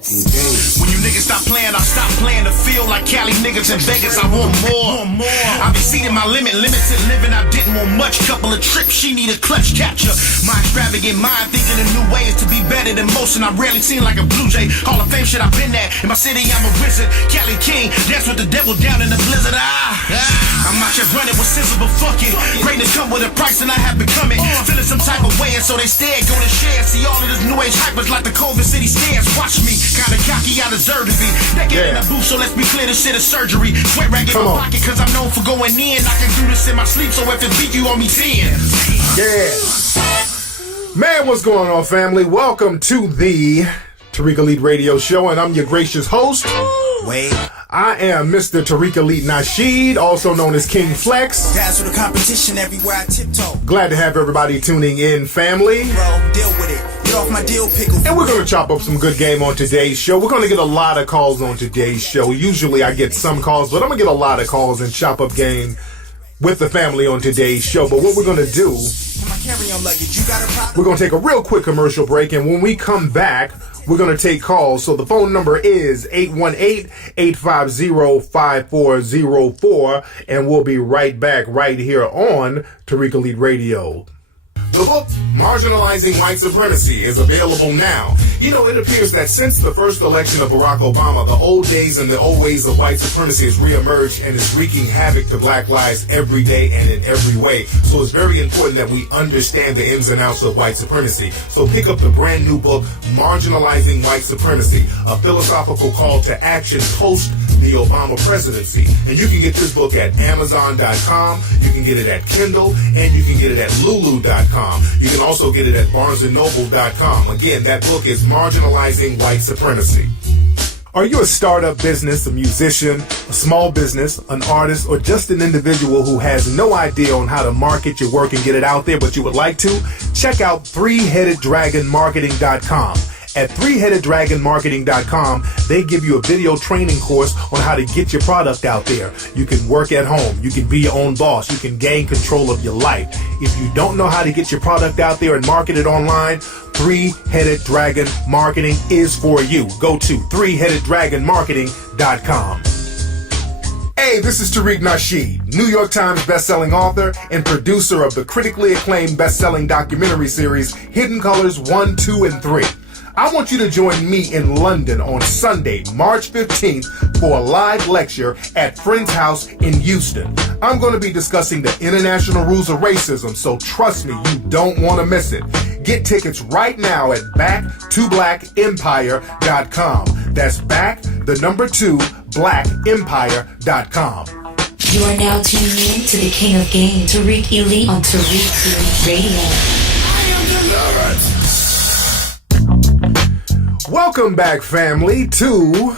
When you niggas stop playing, I stop playing to feel like Cali niggas in Vegas. I want more. I've exceeded my limited living. I didn't want much. Couple of trips, she need a clutch capture. My extravagant mind thinking of new ways to be better than most, and I rarely seen like a Blue Jay. Hall of Fame shit I've been at. In my city, I'm a wizard. Cali King, dance with the devil down in the blizzard. I'm out here running with sense, but fuck it. Greatness come with a price, and I have become it. Feeling some type of way, and so they stare, gonna share. See all of this new age hypers like the Culver City stairs. Watch me. Kinda cocky, I deserve to be naked in the booth, so let's be clear, this shit is surgery. Sweat rag in my pocket, cause I'm known for going in. I can do this in my sleep, so if it beat you on me 10. Yeah. Man, what's going on, family? Welcome to the Tariq Elite Radio Show, and I'm your gracious host. Wait. I am Mr. Tariq Elite Nasheed, also known as King Flex. That's with the competition everywhere I tiptoe. Glad to have everybody tuning in, family. Bro, deal with it. Get off my deal pickle. And we're going to chop up some good game on today's show. We're going to get a lot of calls on today's show. Usually I get some calls, but I'm going to get a lot of calls and chop up game with the family on today's show. But what we're going to do, we're going to take a real quick commercial break, and when we come back, we're going to take calls. So the phone number is 818-850-5404, and we'll be right back right here on Tariq Elite Radio. The book, Marginalizing White Supremacy, is available now. You know, it appears that since the first election of Barack Obama, the old days and the old ways of white supremacy has reemerged and is wreaking havoc to black lives every day and in every way. So it's very important that we understand the ins and outs of white supremacy. So pick up the brand new book, Marginalizing White Supremacy, a philosophical call to action post the Obama presidency. And you can get this book at Amazon.com, you can get it at Kindle, and you can get it at Lulu.com. You can also get it at BarnesandNoble.com. Again, that book is Marginalizing White Supremacy. Are you a startup business, a musician, a small business, an artist, or just an individual who has no idea on how to market your work and get it out there, but you would like to? Check out ThreeHeadedDragonMarketing.com. At ThreeHeadedDragonMarketing.com, they give you a video training course on how to get your product out there. You can work at home. You can be your own boss. You can gain control of your life. If you don't know how to get your product out there and market it online, Three-Headed Dragon Marketing is for you. Go to ThreeHeadedDragonMarketing.com. Hey, this is Tariq Nasheed, New York Times bestselling author and producer of the critically acclaimed bestselling documentary series Hidden Colors 1, 2, and 3. I want you to join me in London on Sunday, March 15th for a live lecture at Friend's House in Houston. I'm going to be discussing the international rules of racism, so trust me, you don't want to miss it. Get tickets right now at back2blackempire.com. That's back, the number 2, blackempire.com. You are now tuned in to the King of Game, Tariq Elite on Tariq Elite Radio. I am delivered. Welcome back, family, to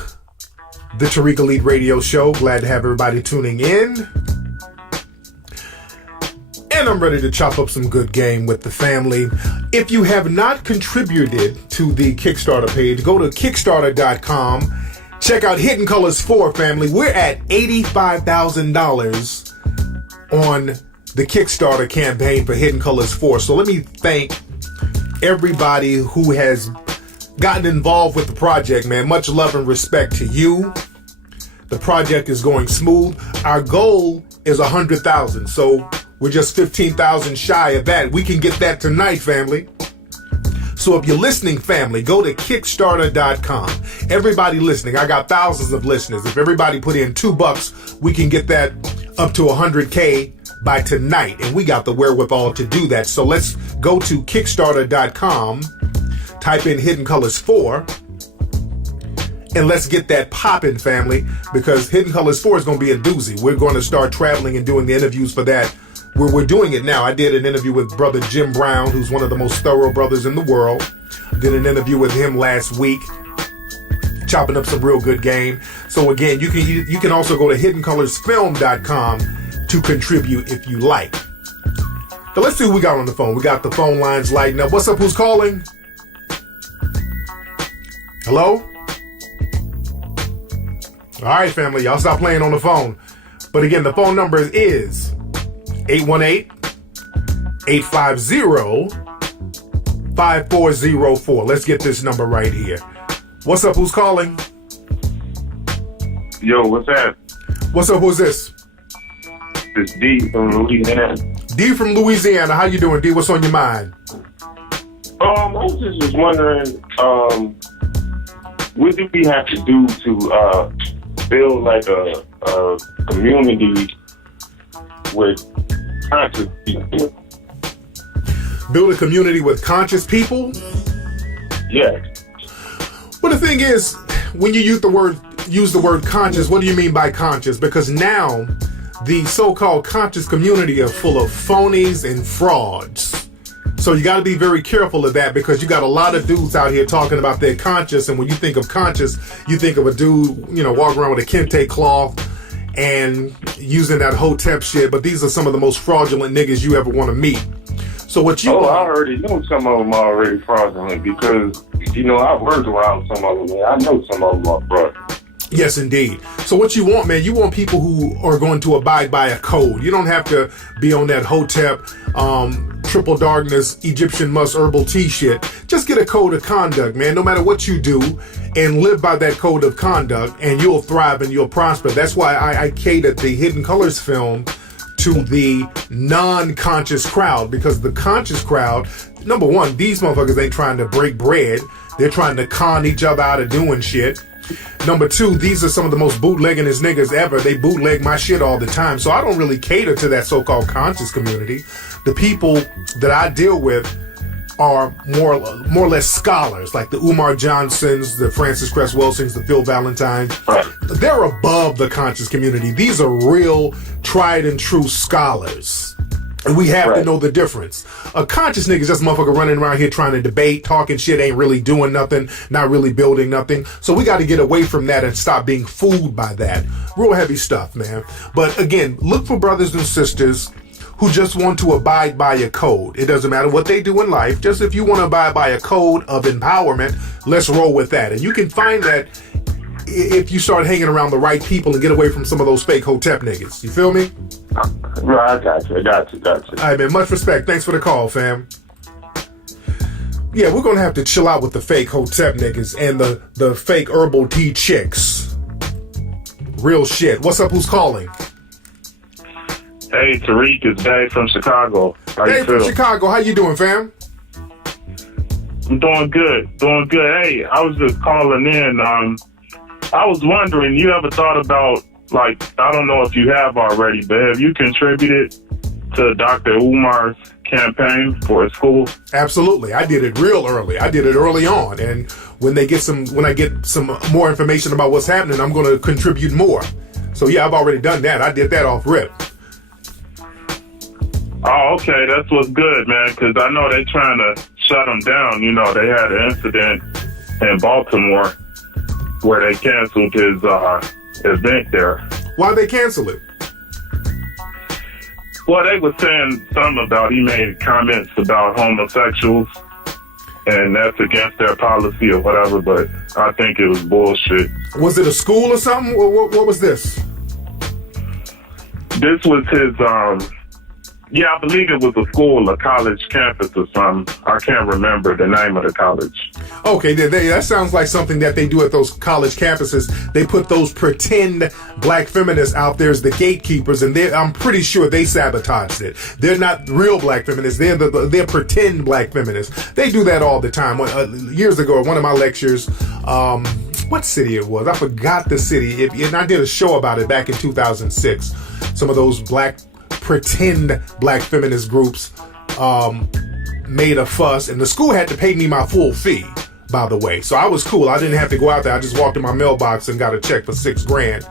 the Tariq Elite Radio Show. Glad to have everybody tuning in. And I'm ready to chop up some good game with the family. If you have not contributed to the Kickstarter page, go to Kickstarter.com. Check out Hidden Colors 4, family. We're at $85,000 on the Kickstarter campaign for Hidden Colors 4. So let me thank everybody who has gotten involved with the project, man. Much love and respect to you. The project is going smooth. Our goal is 100,000, so we're just 15,000 shy of that. We can get that tonight, family. So if you're listening, family, go to Kickstarter.com. Everybody listening, I got thousands of listeners. If everybody put in $2, we can get that up to 100K by tonight, and we got the wherewithal to do that. So let's go to Kickstarter.com. Type in Hidden Colors 4, and let's get that popping, family, because Hidden Colors 4 is going to be a doozy. We're going to start traveling and doing the interviews for that. We're doing it now. I did an interview with brother Jim Brown, who's one of the most thorough brothers in the world. Did an interview with him last week, chopping up some real good game. So again, you can also go to HiddenColorsFilm.com to contribute if you like. So let's see who we got on the phone. We got the phone lines lighting up. What's up? Who's calling? Hello? All right, family, y'all stop playing on the phone. But again, the phone number is 818-850-5404. Let's get this number right here. What's up? Who's calling? Yo, what's that? What's up? Who's this? It's D from Louisiana. D from Louisiana. How you doing, D? What's on your mind? I was just wondering, what do we have to do to build like a community with conscious people? Build a community with conscious people? Yeah. Well, the thing is, when you use the word conscious, what do you mean by conscious? Because now the so-called conscious community are full of phonies and frauds. So you got to be very careful of that, because you got a lot of dudes out here talking about they're conscious, and when you think of conscious, you think of a dude, walking around with a kente cloth and using that hotep shit. But these are some of the most fraudulent niggas you ever want to meet. So what you? I already know some of them are already fraudulent, because I've worked around some of them, and I know some of them are fraudulent. Yes, indeed. So what you want, man, you want people who are going to abide by a code. You don't have to be on that hotep, triple darkness, Egyptian musk herbal tea shit. Just get a code of conduct, man, no matter what you do, and live by that code of conduct, and you'll thrive and you'll prosper. That's why I catered the Hidden Colors film to the non-conscious crowd, because the conscious crowd, number one, these motherfuckers ain't trying to break bread. They're trying to con each other out of doing shit. Number two, these are some of the most bootleggingest niggas ever. They bootleg my shit all the time. So I don't really cater to that so-called conscious community. The people that I deal with are more or less scholars, like the Umar Johnsons, the Francis Cress Wilsons, the Phil Valentines. They're above the conscious community. These are real, tried and true scholars. And we have to know the difference. A conscious nigga is just a motherfucker running around here trying to debate, talking shit, ain't really doing nothing, not really building nothing. So we got to get away from that and stop being fooled by that. Real heavy stuff, man. But again, look for brothers and sisters who just want to abide by a code. It doesn't matter what they do in life. Just if you want to abide by a code of empowerment, let's roll with that. And you can find that if you start hanging around the right people and get away from some of those fake hotep niggas. You feel me? Right, I got you. All right, man, much respect. Thanks for the call, fam. Yeah, we're going to have to chill out with the fake hotep niggas and the fake herbal tea chicks. Real shit. What's up? Who's calling? Hey, Tariq, it's Dave from Chicago. How you from feel? Chicago. How you doing, fam? I'm doing good. Hey, I was just calling in. I was wondering, you ever thought about, I don't know if you have already, but have you contributed to Dr. Umar's campaign for his school? Absolutely. I did it real early. I did it early on. And when I get some more information about what's happening, I'm going to contribute more. So yeah, I've already done that. I did that off rip. Oh, okay. That's what's good, man, because I know they're trying to shut him down. They had an incident in Baltimore where they canceled his event there. Why'd they cancel it? Well, they were saying something about he made comments about homosexuals, and that's against their policy or whatever, but I think it was bullshit. Was it a school or something? What was this? This was his, I believe it was a school, a college campus or something. I can't remember the name of the college. Okay, that sounds like something that they do at those college campuses. They put those pretend black feminists out there as the gatekeepers, and I'm pretty sure they sabotaged it. They're not real black feminists. They're pretend black feminists. They do that all the time. Years ago, at one of my lectures, what city it was? I forgot the city. And I did a show about it back in 2006. Some of those pretend black feminist groups made a fuss, and the school had to pay me my full fee, by the way. So I was cool. I didn't have to go out there. I just walked in my mailbox and got a check for $6,000.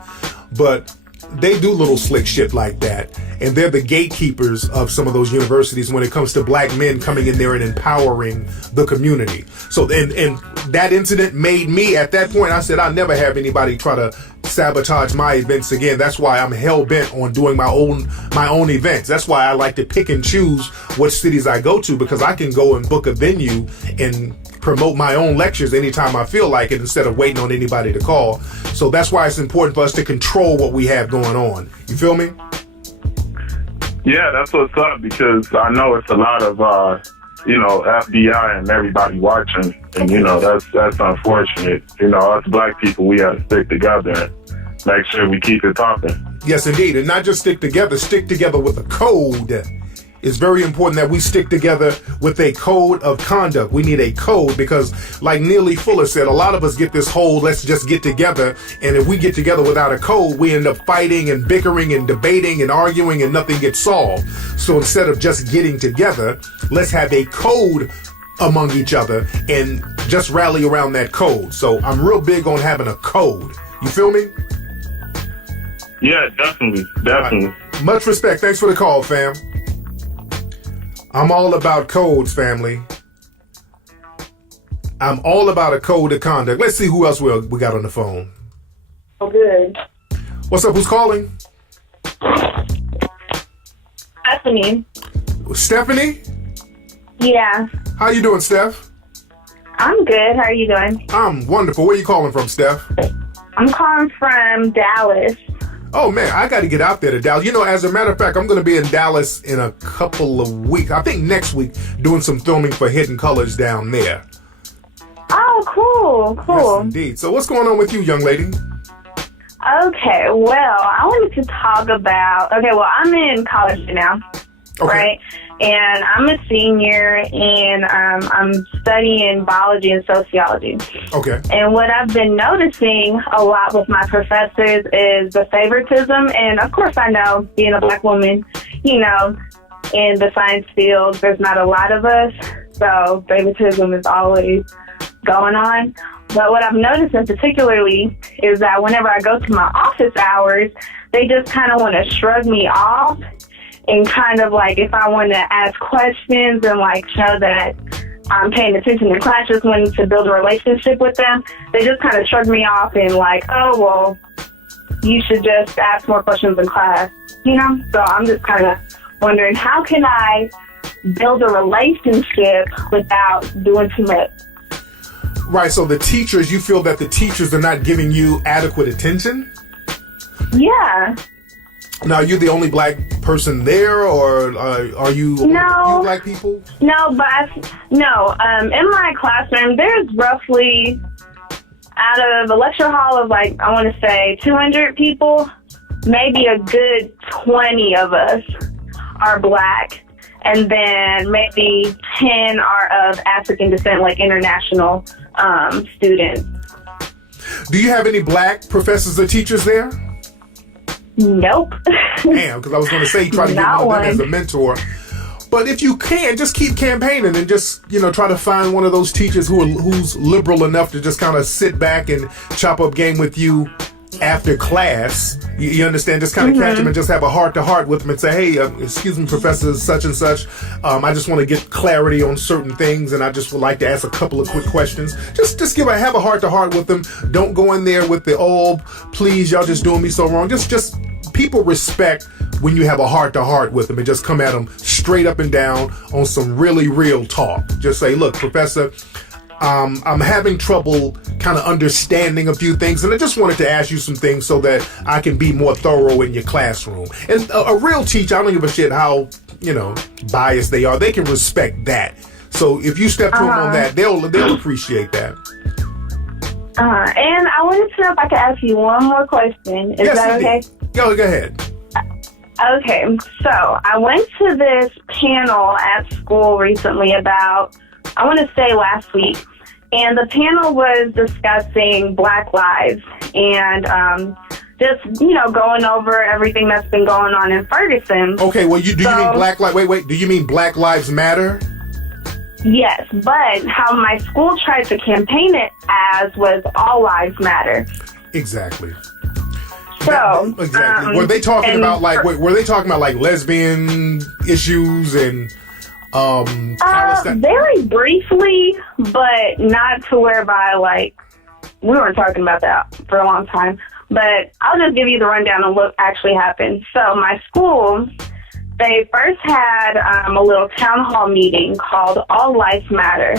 But they do little slick shit like that, and they're the gatekeepers of some of those universities when it comes to black men coming in there and empowering the community. So and that incident made me, at that point, I said I'll never have anybody try to sabotage my events again. That's why I'm hell-bent on doing my own events. That's why I like to pick and choose what cities I go to, because I can go and book a venue and promote my own lectures anytime I feel like it, instead of waiting on anybody to call. So that's why it's important for us to control what we have going on. You feel me? Yeah, that's what's up, because I know it's a lot of FBI and everybody watching, and that's unfortunate. Us black people, we got to stick together and make sure we keep it popping. Yes, indeed, and not just stick together with a code. It's very important that we stick together with a code of conduct. We need a code because, like Neely Fuller said, a lot of us get this whole let's just get together, and if we get together without a code, we end up fighting and bickering and debating and arguing and nothing gets solved. So instead of just getting together, let's have a code among each other and just rally around that code. So I'm real big on having a code. You feel me? Yeah, definitely. Right. Much respect. Thanks for the call, fam. I'm all about codes, family. I'm all about a code of conduct. Let's see who else we got on the phone. Oh, good. What's up? Who's calling? Stephanie. Stephanie? Yeah. How you doing, Steph? I'm good. How are you doing? I'm wonderful. Where you calling from, Steph? I'm calling from Dallas. Oh, man, I got to get out there to Dallas. As a matter of fact, I'm going to be in Dallas in a couple of weeks. I think next week, doing some filming for Hidden Colors down there. Oh, cool. Yes, indeed. So what's going on with you, young lady? Okay, well, I wanted to talk about... I'm in college now, right? And I'm a senior, and I'm studying biology and sociology. Okay. And what I've been noticing a lot with my professors is the favoritism. And, of course, I know, being a black woman, in the science field, there's not a lot of us. So favoritism is always going on. But what I've noticed in particularly is that whenever I go to my office hours, they just kind of want to shrug me off. And kind of like if I want to ask questions and like show that I'm paying attention in class, just wanting to build a relationship with them, they just kind of shrug me off and like, oh, well, you should just ask more questions in class, So I'm just kind of wondering, how can I build a relationship without doing too much? Right, so the teachers, you feel that the teachers are not giving you adequate attention? Yeah. Now, are you the only black person there, or are you black people? No, in my classroom, there's roughly, out of a lecture hall of I want to say 200 people, maybe a good 20 of us are black, and then maybe 10 are of African descent, like international students. Do you have any black professors or teachers there? Nope. Damn, because I was going to say try to get one of them as a mentor. But if you can, just keep campaigning and just, try to find one of those teachers who's liberal enough to just kind of sit back and chop up game with you after class. You understand? Just kind of catch them and just have a heart-to-heart with them and say, hey, excuse me, Professor such and such. I just want to get clarity on certain things, and I just would like to ask a couple of quick questions. Just have a heart-to-heart with them. Don't go in there with the, oh, please, y'all just doing me so wrong. Just people respect when you have a heart-to-heart with them and just come at them straight up and down on some really real talk. Just say, look, Professor, I'm having trouble kind of understanding a few things, and I just wanted to ask you some things so that I can be more thorough in your classroom. And a real teacher, I don't give a shit how, biased they are. They can respect that. So if you step to them on that, they'll appreciate that. And I wanted to know if I could ask you one more question. Is that okay? Go ahead. Okay, so I went to this panel at school recently about, I want to say last week, and the panel was discussing Black lives and just, going over everything that's been going on in Ferguson. Okay, well, do you mean Black Lives, wait, do you mean Black Lives Matter? Yes, but how my school tried to campaign it as was All Lives Matter. Exactly. So, exactly. Were they talking about lesbian issues and very briefly, but not to whereby we weren't talking about that for a long time. But I'll just give you the rundown of what actually happened. So my school, they first had a little town hall meeting called All Lives Matter.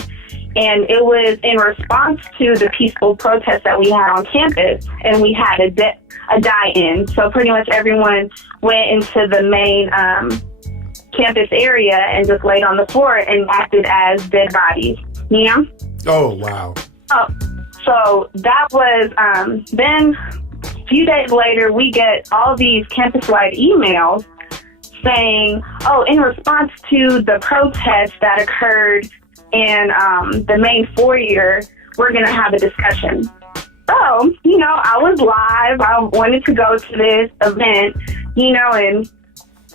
And it was in response to the peaceful protest that we had on campus, and we had a die-in. So pretty much everyone went into the main campus area and just laid on the floor and acted as dead bodies, you know? Oh, wow. Oh, so that was, then a few days later, we get all these campus-wide emails saying, oh, in response to the protest that occurred in the main foyer, we're going to have a discussion. So, you know, I was live. I wanted to go to this event, you know, and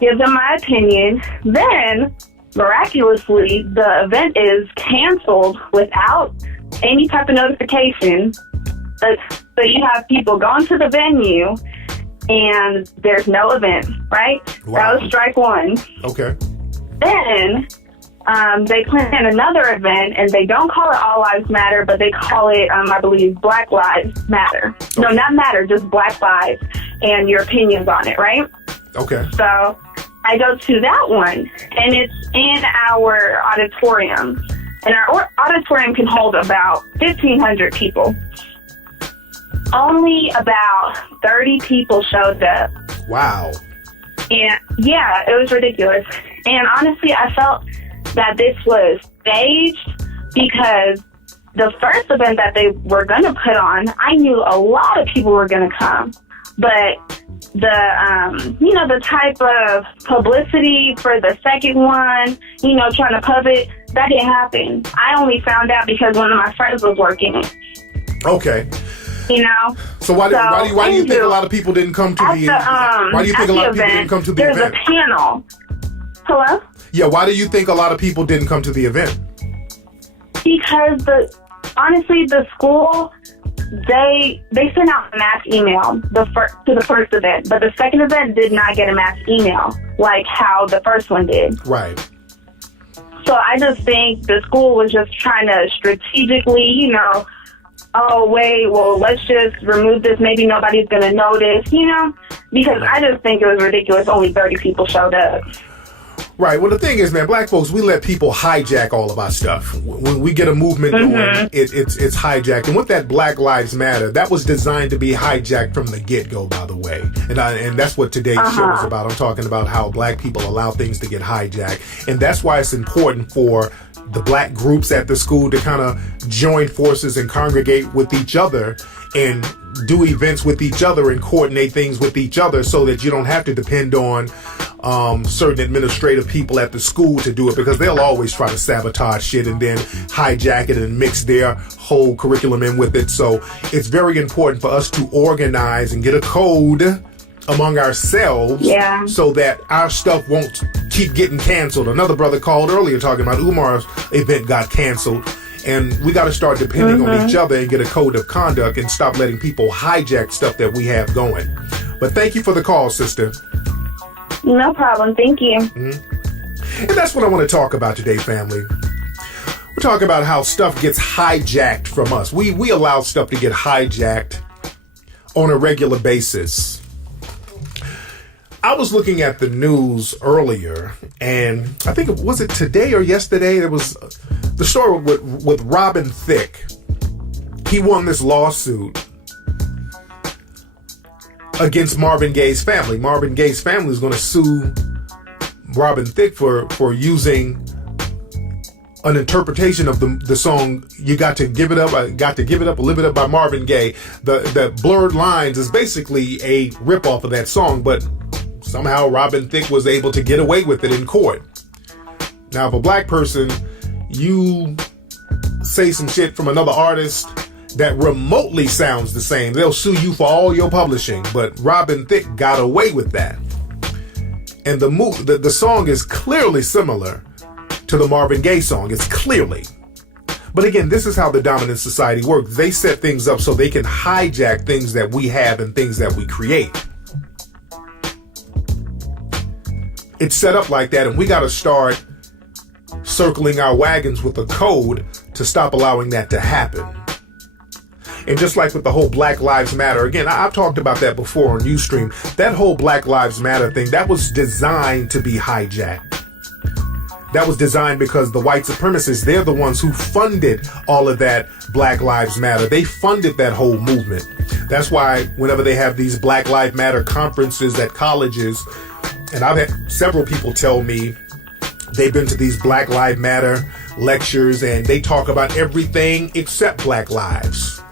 give them my opinion. Then, miraculously, the event is canceled without any type of notification. So you have people going to the venue, and there's no event, right? Wow. That was strike one. Okay. Then they plan another event, and they don't call it All Lives Matter, but they call it, I believe, Black Lives Matter. Okay. No, not Matter, just Black Lives, and your opinions on it, right? Okay. So I go to that one, and it's in our auditorium. And our auditorium can hold about 1,500 people. Only about 30 people showed up. Wow. And yeah, it was ridiculous. And honestly, I felt that this was staged because the first event that they were going to put on, I knew a lot of people were going to come. But the, you know, the type of publicity for the second one, you know, trying to pub it, that didn't happen. I only found out because one of my friends was working it. Okay. You know. So why do you think a lot of people didn't come to the why do you think a lot of people didn't come to the event? There's a panel. Hello? Yeah, why do you think a lot of people didn't come to the event? Because honestly, the school, they sent out a mass email to the first event, but the second event did not get a mass email like how the first one did. Right. So I just think the school was just trying to strategically, you know, oh, wait, well, let's just remove this. Maybe nobody's going to notice, you know, because I just think it was ridiculous. Only 30 people showed up. Right. Well, the thing is, man, black folks, we let people hijack all of our stuff. When we get a movement going, it's hijacked. And with that Black Lives Matter, that was designed to be hijacked from the get-go, by the way. And that's what today's show is about. I'm talking about how black people allow things to get hijacked. And that's why it's important for the black groups at the school to kind of join forces and congregate with each other and do events with each other and coordinate things with each other so that you don't have to depend on certain administrative people at the school to do it, because they'll always try to sabotage shit and then hijack it and mix their whole curriculum in with it. So it's very important for us to organize and get a code among ourselves so that our stuff won't keep getting canceled. Another brother called earlier talking about Umar's event got canceled. And we got to start depending on each other and get a code of conduct and stop letting people hijack stuff that we have going. But thank you for the call, sister. No problem. Thank you. And that's what I want to talk about today, family. We're talking about how stuff gets hijacked from us. We allow stuff to get hijacked on a regular basis. I was looking at the news earlier, and I think, was it today or yesterday? There was the story with Robin Thicke. He won this lawsuit against Marvin Gaye's family. Marvin Gaye's family is going to sue Robin Thicke for using an interpretation of the song "You Got to Give It Up," "I Got to Give It Up," or "Live It Up" by Marvin Gaye. The Blurred Lines is basically a ripoff of that song, but somehow Robin Thicke was able to get away with it in court. Now, if a black person, you say some shit from another artist that remotely sounds the same, they'll sue you for all your publishing. But Robin Thicke got away with that. And the song is clearly similar to the Marvin Gaye song. It's clearly. But again, this is how the dominant society works. They set things up so they can hijack things that we have and things that we create. It's set up like that, and we got to start circling our wagons with a code to stop allowing that to happen. And just like with the whole Black Lives Matter, again, I've talked about that before on Ustream. That whole Black Lives Matter thing, that was designed to be hijacked. That was designed because the white supremacists, they're the ones who funded all of that Black Lives Matter. They funded that whole movement. That's why whenever they have these Black Lives Matter conferences at colleges, and I've had several people tell me They've been to these Black Lives Matter lectures, and they talk about everything except Black lives.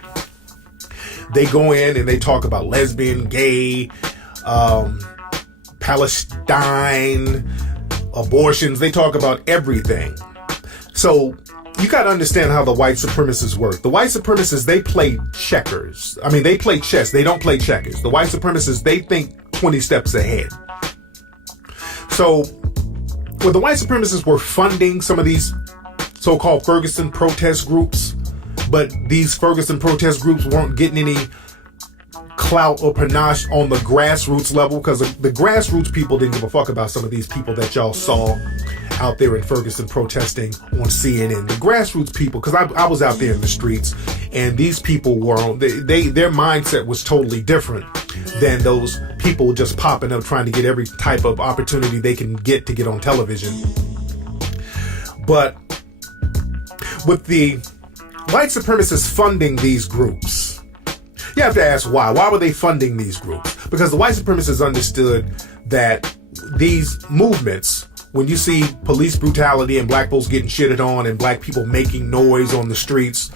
They go in and they talk about lesbian, gay, Palestine, abortions. They talk about everything. So you got to understand how the white supremacists work. The white supremacists, they play checkers. I mean, they play chess. They don't play checkers. The white supremacists, they think 20 steps ahead. So when the white supremacists were funding some of these so-called Ferguson protest groups, but these Ferguson protest groups weren't getting any clout or panache on the grassroots level, because the grassroots people didn't give a fuck about some of these people that y'all saw out there in Ferguson protesting on CNN. The grassroots people, because I was out there in the streets, and these people were, their mindset was totally different than those people just popping up trying to get every type of opportunity they can get to get on television. But with the white supremacists funding these groups, you have to ask why. Why were they funding these groups? Because the white supremacists understood that these movements, when you see police brutality and black folks getting shitted on and black people making noise on the streets,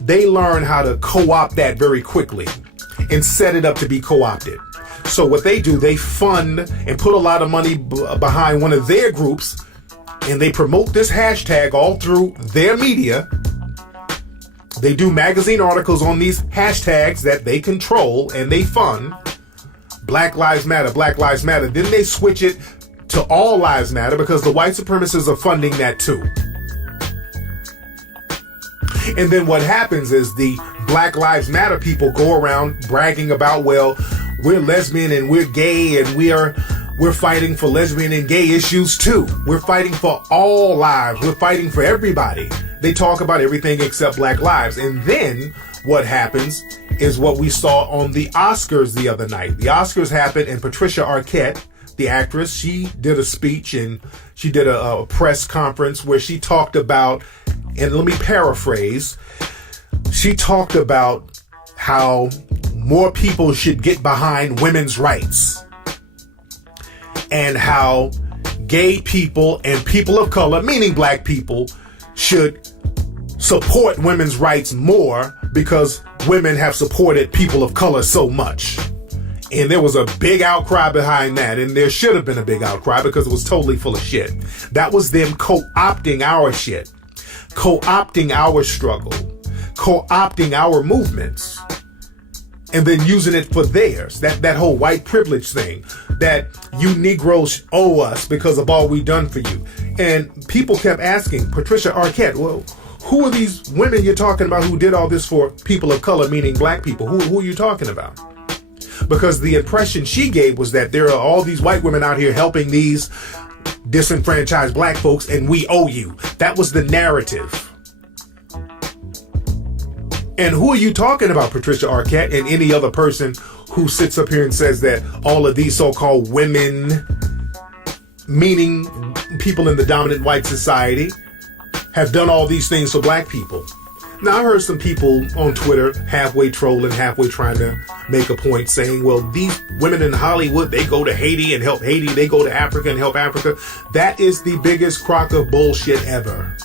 they learn how to co-opt that very quickly and set it up to be co-opted. So what they do, they fund and put a lot of money behind one of their groups, and they promote this hashtag all through their media. They do magazine articles on these hashtags that they control and they fund. Black Lives Matter, Black Lives Matter. Then they switch it to All Lives Matter, because the white supremacists are funding that too. And then what happens is the Black Lives Matter people go around bragging about, well, we're lesbian and we're gay and we're fighting for lesbian and gay issues too. We're fighting for all lives. We're fighting for everybody. They talk about everything except black lives. And then what happens is what we saw on the Oscars the other night. The Oscars happened, and Patricia Arquette, the actress, she did a speech and she did a press conference where she talked about, and let me paraphrase, she talked about how more people should get behind women's rights, and how gay people and people of color, meaning black people, should support women's rights more because women have supported people of color so much. And there was a big outcry behind that, and there should have been a big outcry because it was totally full of shit. That was them co-opting our shit, co-opting our struggle, co-opting our movements, and then using it for theirs. That whole white privilege thing, that you Negroes owe us because of all we've done for you. And people kept asking Patricia Arquette, well, who are these women you're talking about who did all this for people of color, meaning black people? Who are you talking about? Because the impression she gave was that there are all these white women out here helping these disenfranchised black folks, and we owe you. That was the narrative. And who are you talking about, Patricia Arquette, and any other person who sits up here and says that all of these so-called women, meaning people in the dominant white society, have done all these things for black people? Now, I heard some people on Twitter halfway trolling, halfway trying to make a point, saying, well, these women in Hollywood, they go to Haiti and help Haiti. They go to Africa and help Africa. That is the biggest crock of bullshit ever.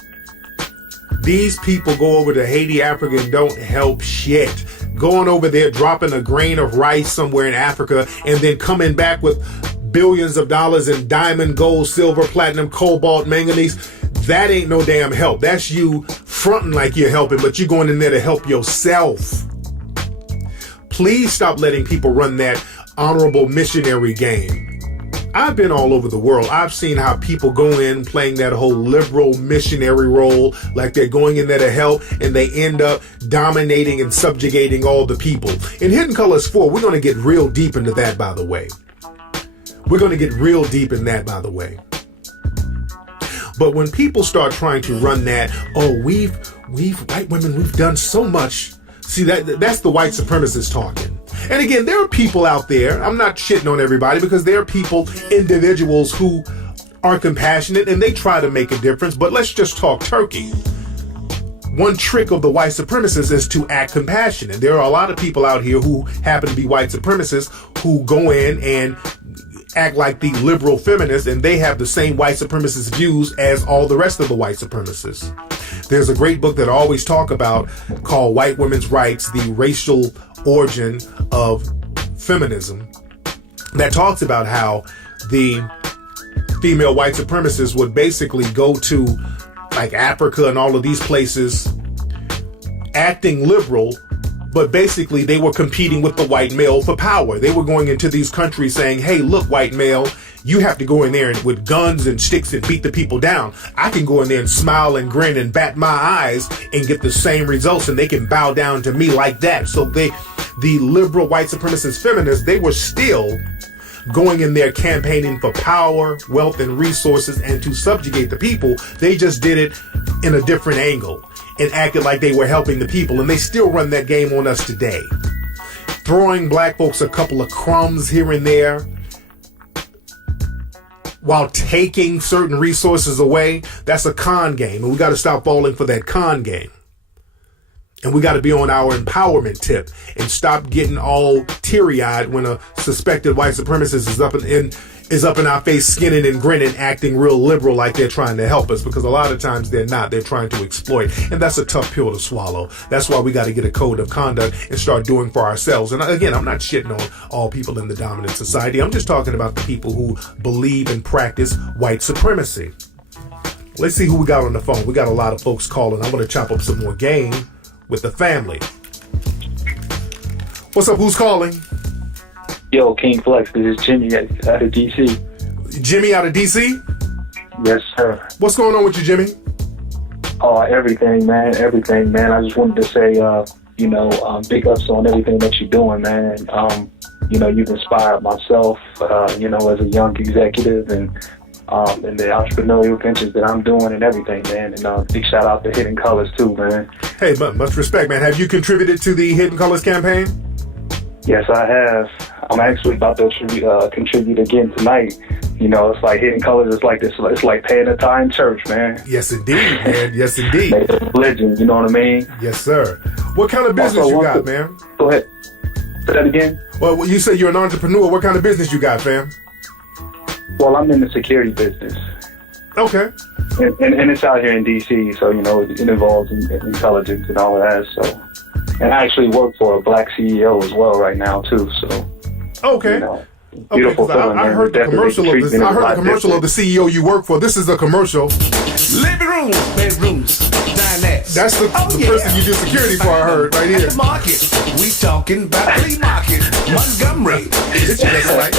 These people go over to Haiti, Africa, and don't help shit. Going over there, dropping a grain of rice somewhere in Africa, and then coming back with billions of dollars in diamond, gold, silver, platinum, cobalt, manganese. That ain't no damn help. That's you fronting like you're helping, but you're going in there to help yourself. Please stop letting people run that honorable missionary game. I've been all over the world. I've seen how people go in playing that whole liberal missionary role, like they're going in there to help, and they end up dominating and subjugating all the people. In Hidden Colors 4, we're going to get real deep into that, by the way. We're going to get real deep in that, by the way. But when people start trying to run that, oh, we've white women, we've done so much. See, that's the white supremacists talking. And again, there are people out there, I'm not shitting on everybody, because there are people, individuals who are compassionate and they try to make a difference. But let's just talk turkey. One trick of the white supremacists is to act compassionate. There are a lot of people out here who happen to be white supremacists who go in and act like the liberal feminists, and they have the same white supremacist views as all the rest of the white supremacists. There's a great book that I always talk about called White Women's Rights, the Racial Origin of Feminism, that talks about how the female white supremacists would basically go to like Africa and all of these places acting liberal, but basically they were competing with the white male for power. They were going into these countries saying, hey, look, white male, you have to go in there and with guns and sticks and beat the people down. I can go in there and smile and grin and bat my eyes and get the same results, and they can bow down to me like that. So the liberal white supremacist feminists, they were still going in there campaigning for power, wealth, and resources and to subjugate the people. They just did it in a different angle and acted like they were helping the people, and they still run that game on us today. Throwing black folks a couple of crumbs here and there while taking certain resources away, that's a con game, and we got to stop falling for that con game. And we got to be on our empowerment tip and stop getting all teary-eyed when a suspected white supremacist is up in our face, skinning and grinning, acting real liberal like they're trying to help us, because a lot of times they're not. They're trying to exploit. And that's a tough pill to swallow. That's why we got to get a code of conduct and start doing for ourselves. And again, I'm not shitting on all people in the dominant society. I'm just talking about the people who believe and practice white supremacy. Let's see who we got on the phone. We got a lot of folks calling. I'm going to chop up some more game with the family. What's up? Who's calling? Yo, King Flex, this is Jimmy out of DC. Jimmy out of DC? Yes, sir. What's going on with you, Jimmy? Everything, man. I just wanted to say, big ups on everything that you're doing, man. You've inspired myself, as a young executive and the entrepreneurial ventures that I'm doing and everything, man. And big shout out to Hidden Colors too, man. Hey, much respect, man. Have you contributed to the Hidden Colors campaign? Yes, I have. I'm actually about to contribute again tonight. It's like Hidden Colors. It's like this. It's like paying a tithe in church, man. Yes, indeed, man. Yes, indeed. Make it a religion. You know what I mean? Yes, sir. What kind of business you got, man? Go ahead. Say that again. Well, you say you're an entrepreneur. What kind of business you got, fam? Well, I'm in the security business. Okay. And it's out here in D.C., so, it involves intelligence and all of that, so. And I actually work for a black CEO as well right now, too, so. Okay. Beautiful feeling, I heard the commercial of this. I heard the commercial of the CEO you work for. This is a commercial. Living rooms, bedrooms, dinettes. That's the person you do security for, I heard, right here. At the market, we talking about flea market, Montgomery. It's just like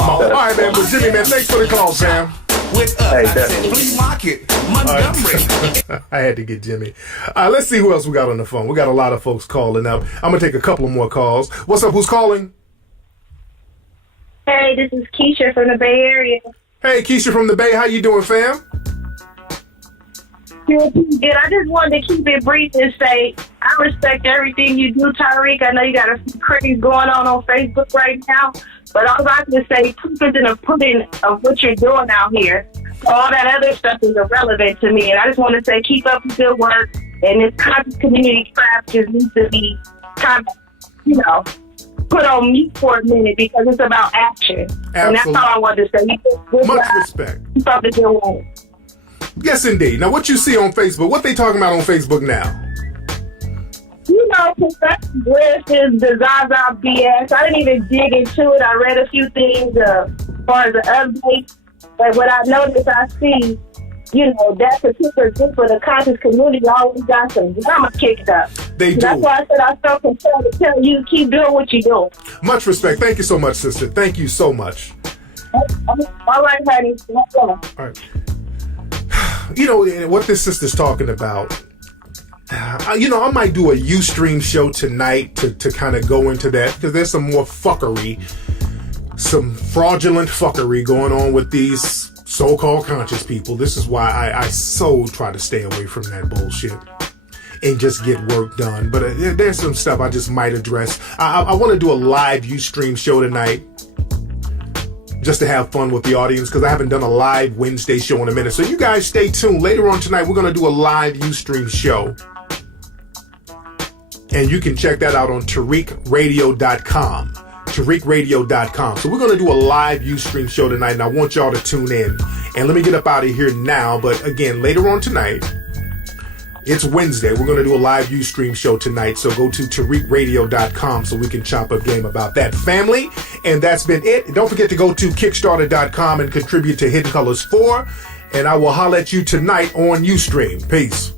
All right, man. But Jimmy, man, thanks for the call, Sam. With us, I said flea market, Montgomery. I had to get Jimmy. Let's see who else we got on the phone. We got a lot of folks calling up. I'm going to take a couple more calls. What's up? Who's calling? Hey, this is Keisha from the Bay Area. Hey, Keisha from the Bay. How you doing, fam? Good. I just wanted to keep it brief and say I respect everything you do, Tariq. I know you got a few critics going on Facebook right now, but all I can say, proof is in the pudding of what you're doing out here. All that other stuff is irrelevant to me, and I just want to say keep up the good work, and this conscious community crap just needs to be kind of, put on mute for a minute because it's about action. Absolutely. And that's all I wanted to say. Much respect. Keep up the good work. Yes, indeed. Now, what you see on Facebook, what they talking about on Facebook now? Professor Griffith's the Zaza BS. I didn't even dig into it. I read a few things as far as the update. But what I noticed, I see, that particular group of the conscious community always got some drama kicked up. They do. That's why I said I felt compelled to tell you, keep doing what you're doing. Much respect. Thank you so much, sister. Thank you so much. All right, honey. All right. What this sister's talking about, I might do a Ustream show tonight to kind of go into that, because there's some more fuckery, some fraudulent fuckery going on with these so-called conscious people. This is why I so try to stay away from that bullshit and just get work done. But there's some stuff I just might address. I want to do a live Ustream show tonight, just to have fun with the audience, because I haven't done a live Wednesday show in a minute. So you guys stay tuned. Later on tonight, we're going to do a live Ustream show. And you can check that out on TariqRadio.com. TariqRadio.com. So we're going to do a live Ustream show tonight, and I want y'all to tune in. And let me get up out of here now. But again, later on tonight, it's Wednesday. We're going to do a live Ustream show tonight. So go to TariqRadio.com so we can chop up game about that, family. And that's been it. Don't forget to go to Kickstarter.com and contribute to Hidden Colors 4. And I will holler at you tonight on Ustream. Peace.